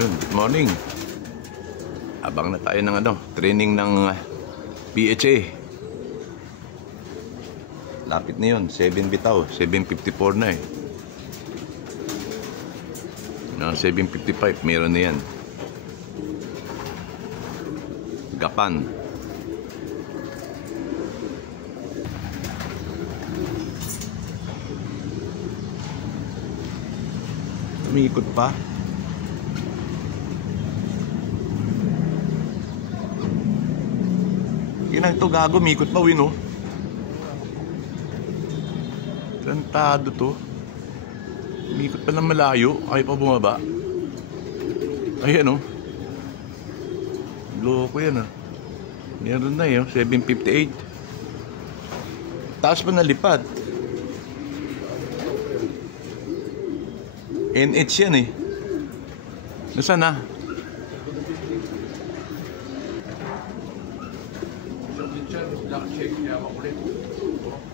Good morning. Abang na tayo ng training ng PHA. Lapit na yun, 7 bitaw, 7:54 na eh. 7:55, meron na yan. Gapan. Umikot pa. Yun ang to, gago, umikot pa, win, oh. Tantado to. Umikot pa ng malayo, ayaw pa bumaba. Ayan, oh. Loko yan, ah. Meron na yun, 7:58. Taas pa nalipad. NH yan eh. Nasaan na?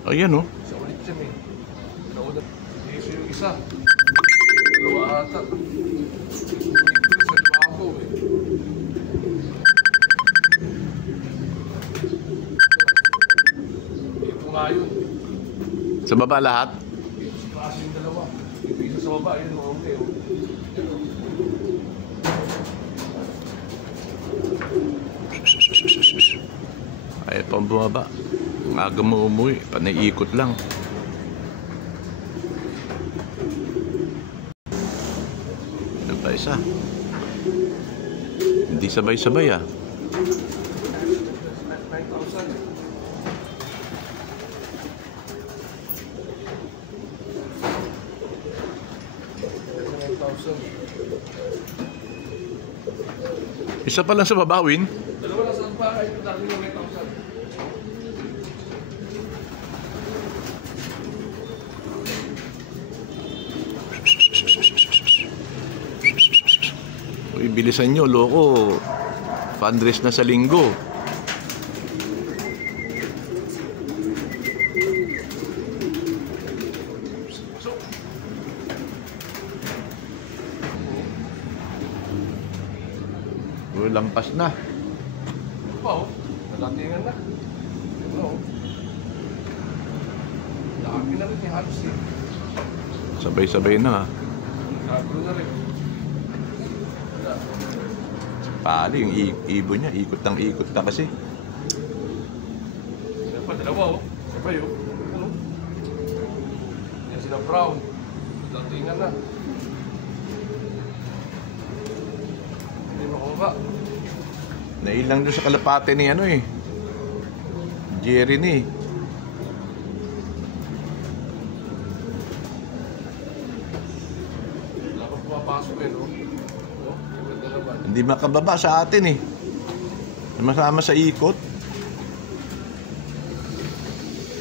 Ayan, oh. Isa. Dalawa ata. Ito nga yun. Sa baba lahat? Sa taas yung dalawa. Ito isa sa baba. Yun, okay. Ay, pang bumaba. Ang aga mo umuwi. Panaiikot lang. Ano pa isa? Hindi sabay-sabay, ah. 9,000. Isa pa lang sa babawin. Dalawa lang sa baba. Ito dami ng 9,000. Uy, bilisan nyo, loko. Fundraise na sa linggo. Uy, lampas na. Ito pa, oh. Nadatingan na. Ito, oh. Laki na rin yung halos, eh. Sabay-sabay na, ah. Nagkagulo na rin. Pali, yung ibon niya, ikot ng ikot na kasi. Yan pa, dalawa, oh. Sabay, oh. Ano? Yan sila brown. Datingan na. Hindi makuha. Nailang doon sa kalapate ni Jerry ni. Wala pa pumapasok, eh, no? Hindi makababa sa atin eh. Masama sa ikot.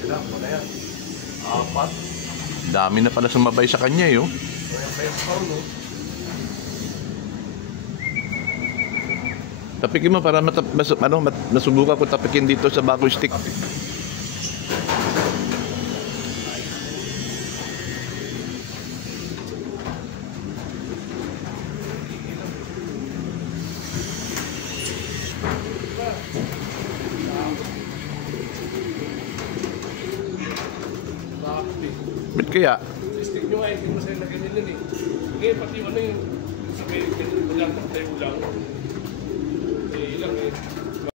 Ilan mo na yan? 4. Dami na pala sumabay sa kanya eh, oh. Kaya best pound, no? Tapikin mo para masubukan ko tapikin dito sa bagong stick. Ba't kaya? Stick nyo nga, hindi mo sa'yo na ganyan yun, eh. Ngayon, pati ano yung sabi, ganyan mo lang, tayo mo lang.